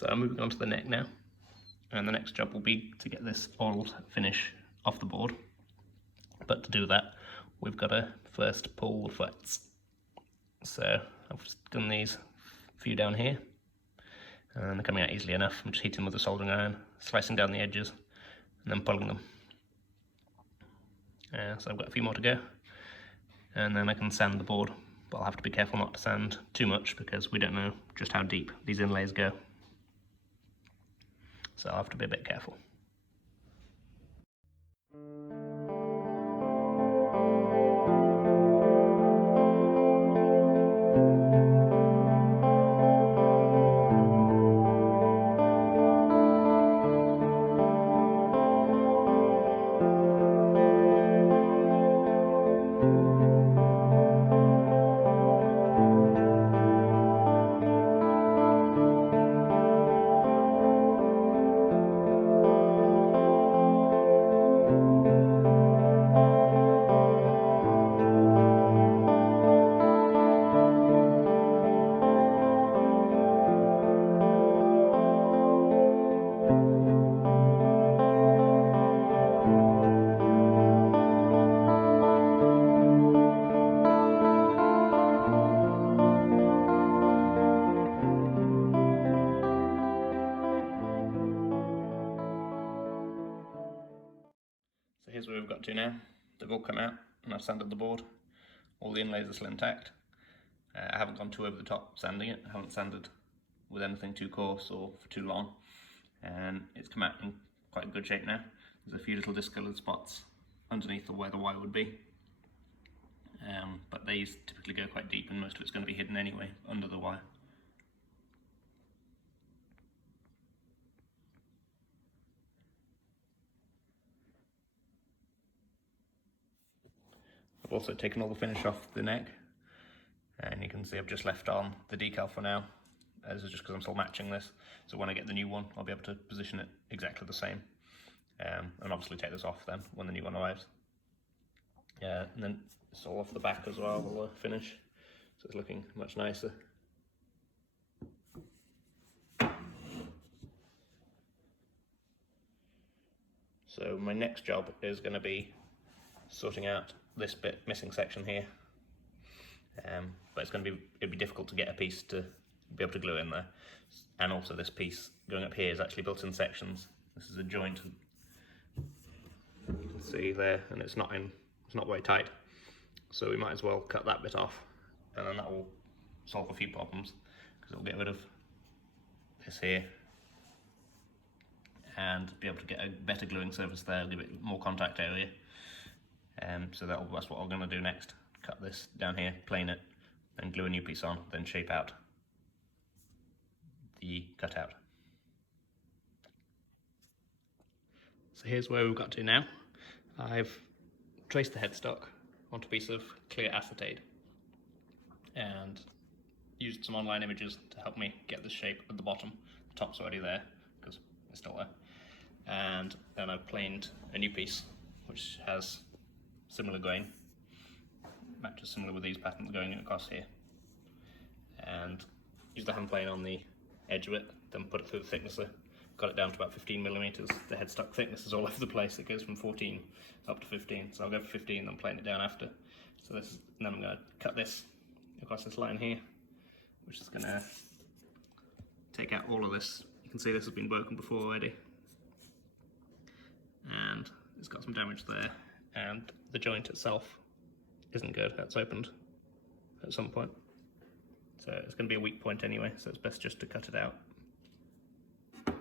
So I'm moving on to the neck now, and the next job will be to get this oiled finish off the board. But to do that, we've got to first pull the flats. So I've just done these few down here, and they're coming out easily enough. I'm just heating them with a soldering iron, slicing down the edges, and then pulling them. So I've got a few more to go, and then I can sand the board, but I'll have to be careful not to sand too much because we don't know just how deep these inlays go. So I'll have to be a bit careful. So here's where we've got to now. They've all come out and I've sanded the board. All the inlays are still intact. I haven't gone too over the top sanding it. I haven't sanded with anything too coarse or for too long. And it's come out in quite good shape now. There's a few little discoloured spots underneath where the wire would be. But these typically go quite deep and most of it's going to be hidden anyway under the wire. I've also taken all the finish off the neck, and you can see I've just left on the decal for now. This is just because I'm still matching this, so when I get the new one I'll be able to position it exactly the same, and obviously take this off then when the new one arrives. And then it's all off the back as well, the finish, so it's looking much nicer. So my next job is going to be sorting out this bit missing section here, but it'd be difficult to get a piece to be able to glue in there, and also this piece going up here is actually built in sections. This is a joint, you can see there, and it's not very tight, so we might as well cut that bit off, and then that will solve a few problems because it'll get rid of this here and be able to get a better gluing surface there, give it more contact area. So that's what I'm going to do next. Cut this down here, plane it, then glue a new piece on, then shape out the cutout. So here's where we've got to now. I've traced the headstock onto a piece of clear acetate and used some online images to help me get the shape at the bottom. The top's already there because it's still there. And then I've planed a new piece which has similar grain, matches similar with these patterns going across here, and use the hand plane on the edge of it, then put it through the thicknesser, got it down to about 15mm. The headstock thickness is all over the place, it goes from 14 up to 15, so I'll go for 15 and plane it down after. So and then I'm going to cut this across this line here, which is going to take out all of this. You can see this has been broken before already, and it's got some damage there, and the joint itself isn't good, that's opened at some point, so it's going to be a weak point anyway, so it's best just to cut it out. So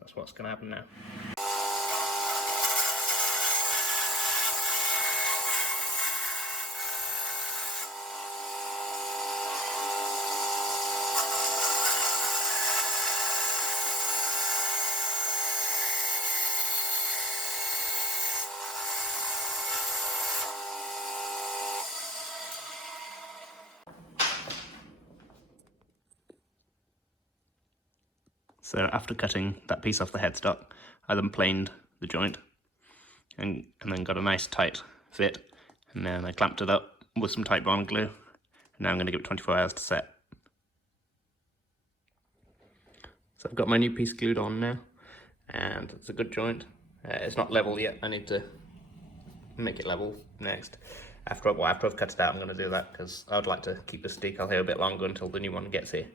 that's what's going to happen now. So after cutting that piece off the headstock, I then planed the joint and then got a nice tight fit, and then I clamped it up with some tight bond glue, and now I'm going to give it 24 hours to set. So I've got my new piece glued on now, and it's a good joint. It's not level yet. I need to make it level next. After I've cut it out, I'm going to do that because I would like to keep this decal here a bit longer until the new one gets here,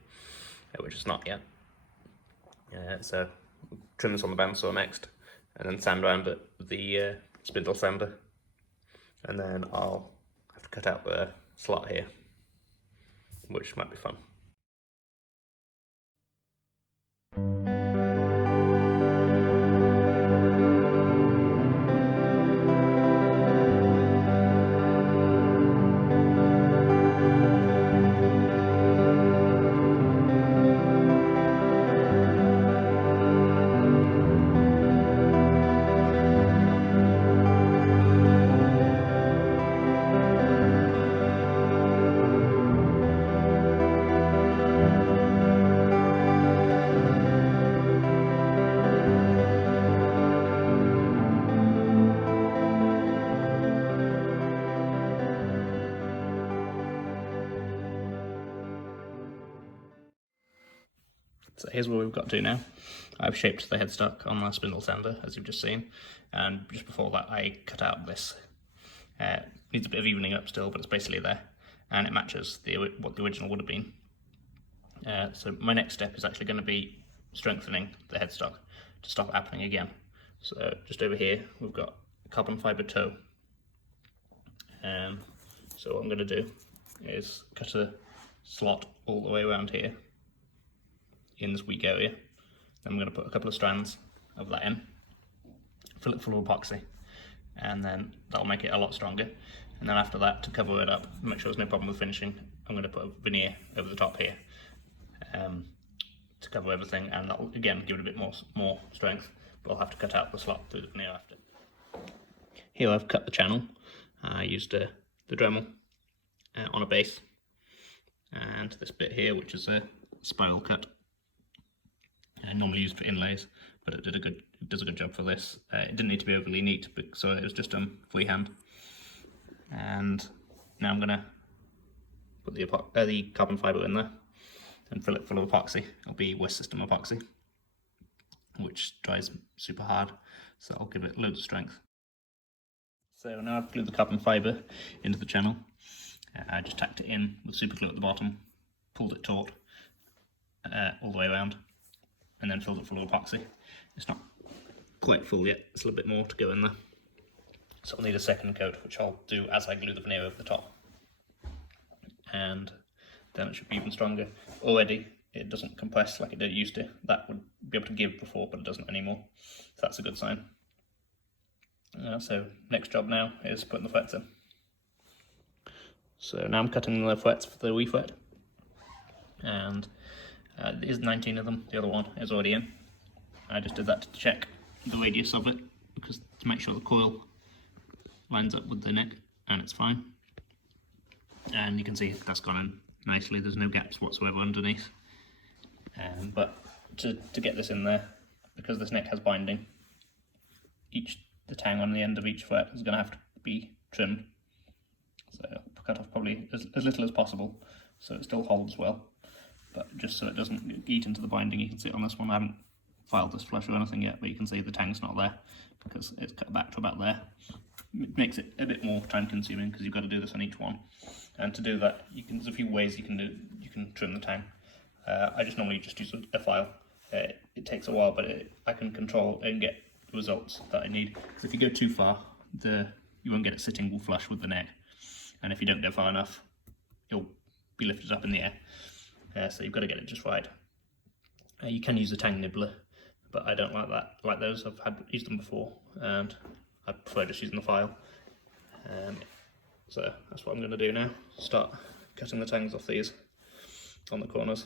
which is not yet. So trim this on the bandsaw next, and then sand around it with the spindle sander, and then I'll have to cut out the slot here, which might be fun. So here's where we've got to now. I've shaped the headstock on my spindle sander, as you've just seen, and just before that I cut out this. Needs a bit of evening up still, but it's basically there, and it matches what the original would have been. So my next step is actually going to be strengthening the headstock to stop it happening again. So just over here we've got a carbon fibre toe. So what I'm going to do is cut a slot all the way around here in this weak area. Then I'm going to put a couple of strands of that in, fill it full of epoxy, and then that'll make it a lot stronger. And then after that, to cover it up, make sure there's no problem with finishing, I'm going to put a veneer over the top here to cover everything, and that'll again give it a bit more strength, but I'll have to cut out the slot through the veneer after. Here I've cut the channel. I used the Dremel on a base, and this bit here, which is a spiral cut, normally used for inlays, but it does a good job for this. It didn't need to be overly neat, so it was just freehand. And now I'm going to put the carbon fibre in there and fill it full of epoxy. It'll be West System epoxy, which dries super hard, so I'll give it loads of strength. So now I've glued the carbon fibre into the channel. I just tacked it in with super glue at the bottom, pulled it taut all the way around, and then filled it full of epoxy. It's not quite full yet, there's a little bit more to go in there. So I'll need a second coat, which I'll do as I glue the veneer over the top. And then it should be even stronger. Already it doesn't compress like it did used to. That would be able to give before, but it doesn't anymore. So that's a good sign. So next job now is putting the frets in. So now I'm cutting the frets for the refret. And there's 19 of them, the other one is already in. I just did that to check the radius of it, because to make sure the coil lines up with the neck, and it's fine. And you can see that's gone in nicely, there's no gaps whatsoever underneath. But to get this in there, because this neck has binding, the tang on the end of each fret is going to have to be trimmed. So I'll cut off probably as little as possible, so it still holds well. But just so it doesn't eat into the binding, you can see it on this one. I haven't filed this flush or anything yet, but you can see the tang's not there because it's cut back to about there. It makes it a bit more time consuming because you've got to do this on each one. And to do that, there's a few ways you can trim the tang. I just normally just use a file. It takes a while, but I can control and get the results that I need. Because if you go too far, you won't get it sitting flush with the neck. And if you don't go far enough, it'll be lifted up in the air. So you've got to get it just right. You can use a tang nibbler, but I don't like that. Like those, I've used them before, and I prefer just using the file. So that's what I'm going to do now. Start cutting the tangs off these on the corners,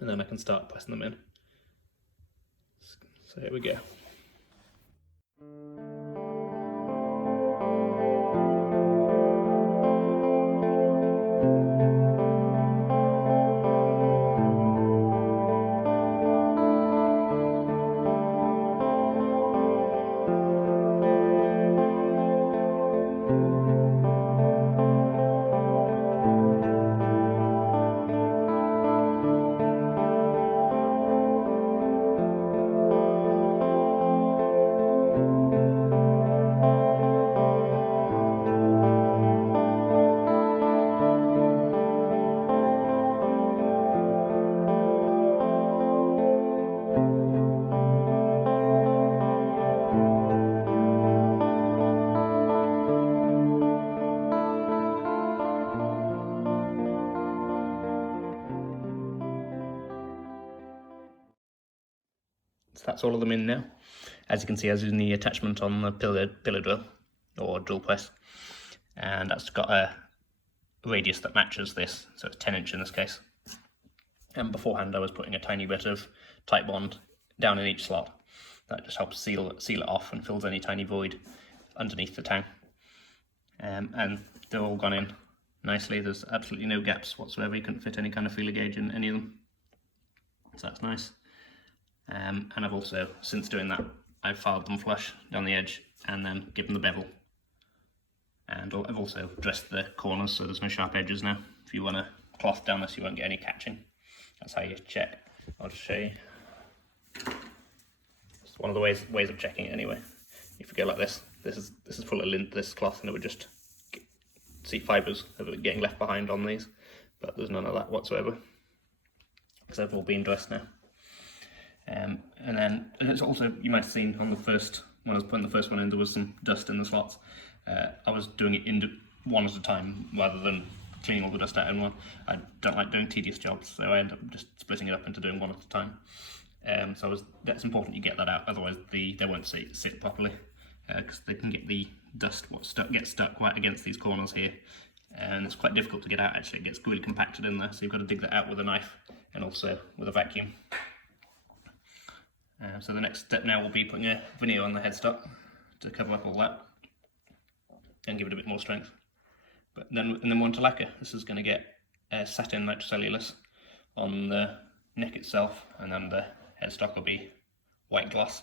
and then I can start pressing them in. So here we go. that's all of them in now. As you can see, as in the attachment on the pillar drill or drill press, and that's got a radius that matches this, so it's 10" in this case. And beforehand I was putting a tiny bit of tight bond down in each slot. That just helps seal it off and fills any tiny void underneath the tang. And they're all gone in nicely. There's absolutely no gaps whatsoever. You couldn't fit any kind of feeler gauge in any of them, so that's nice. And I've also, since doing that, I've filed them flush down the edge and then given the bevel. And I've also dressed the corners so there's no sharp edges now. If you want a cloth down this, you won't get any catching. That's how you check. I'll just show you. It's one of the ways of checking it anyway. If you go like this, this is full of lint, this cloth, and it would just see fibres of it getting left behind on these, but there's none of that whatsoever because they've all been dressed now. And it's also, you might have seen on the first, when I was putting the first one in, there was some dust in the slots. I was doing it in one at a time rather than cleaning all the dust out in one. I don't like doing tedious jobs, so I end up just splitting it up into doing one at a time. So that's important you get that out, otherwise they won't sit properly, because they can get the dust gets stuck right against these corners here, and it's quite difficult to get out actually. It gets really compacted in there, so you've got to dig that out with a knife and also with a vacuum. So the next step now will be putting a veneer on the headstock to cover up all that and give it a bit more strength. And then one to lacquer. This is going to get satin nitrocellulose on the neck itself, and then the headstock will be white glass.